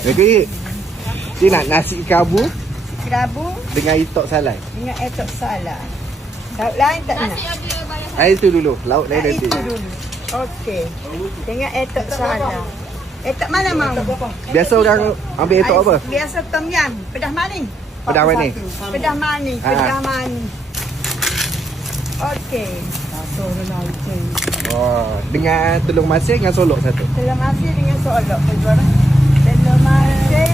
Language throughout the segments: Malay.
Jadi, dia nak nasi kerabu Kerabu dengan itok salai. dengan etok salad. Lauk lain tak nak? Itu dulu, lauk lain nanti. Itu dulu. Okey. Dengan etok salad. Etok mana mau? Biasa orang ambil itok apa? Biasa tom yam, pedas manis. Pedas manis? Pedas manis, Ha. pedas manis. Okey. Oh, dengan telur masin dengan solok satu. Telur masin dengan solok. Telur masin.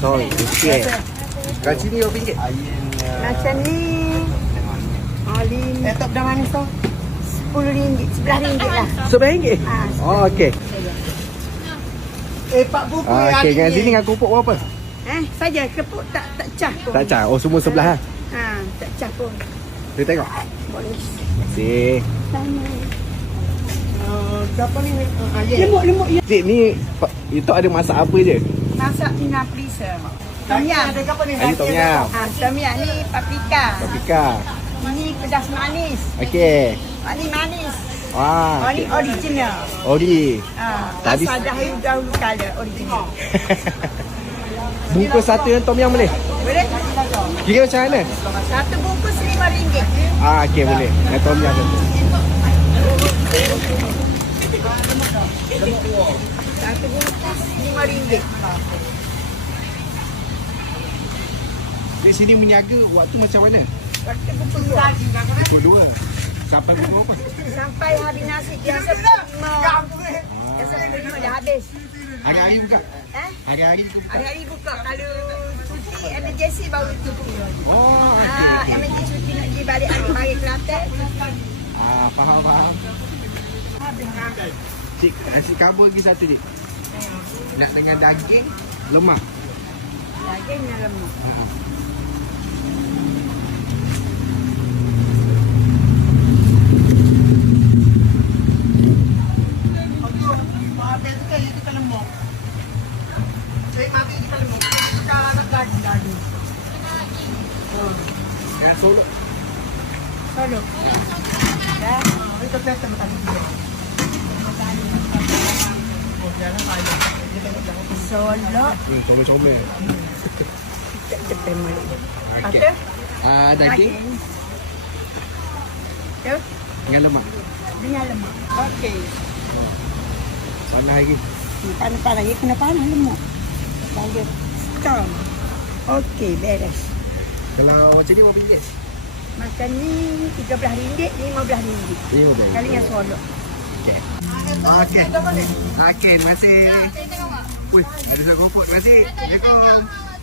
So, okey. Kat sini RM1. Macam ni. Oleh Etok dah manis tu. RM10, RM11 lah. RM11? Ah, Oh, okey. Pak Bubu Okey, dengan sini dengan kerupuk berapa? Saja kepuk tak cah pun. Tak cah. Oh, semua sebelah lah. Tak cah pun. Kita tengok. Boleh. Terima kasih. Sama. Berapa ni? Lemuk ya. Cik, ni itu ada masak apa je? Masak Tina Prisa. Tom yam. Ada apa ni? Ini tom yam, Tom yam ni paprika. paprika. Ini pedas manis. Okey. Ini manis. Wah. Ini original. Ori. Tadi Asal dahulu kala original. bungkus satu yang tom yam boleh? Boleh? Kira macam mana? Satu bungkus RM5. Okey boleh. Yang tom yam satu. Satu bungkus RM5. Di sini meniaga waktu macam mana? Waktu pukul 2. Pukul 2. Sampai pukul berapa? Sampai habis nasi biasa pukul 5. Biasa pukul 5 dah habis. Hari-hari buka? Hari-hari buka? Hari-hari buka. Kalau cuti emergency baru tutup. Oh, okey. Emergency cuti nak pergi balik ambil balik Kelantan. Faham. Cik, nasi kabur lagi satu je. Nak dengan daging, lemak. Daging dengan lemak. Dengan solok. Solok. Dah. Solok. Comel-comel. Cepat balik. Okey. Apa? Daging Tu. dengan lemak. Dengan lemak. Okey. Panas lagi. Panas-panas. Dia kena panas lemak. Bagi strong. Okey, beres. Kalau macam ni berapa ringgit? Macam ni RM13, RM15. Ini boleh. Kali yang solok. Okey. Okey, terima kasih. Ui, ada saya GoFood. Terima kasih. Assalamualaikum.